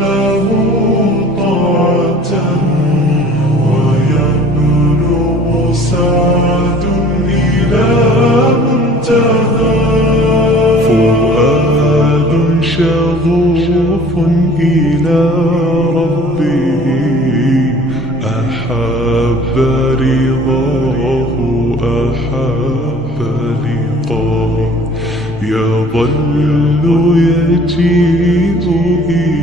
له طاعة ويبلغ سعد إلى منتهى. فؤاد شغوف إلى ربه أحب رضاه أحب لقاه. يظل يجيب إلى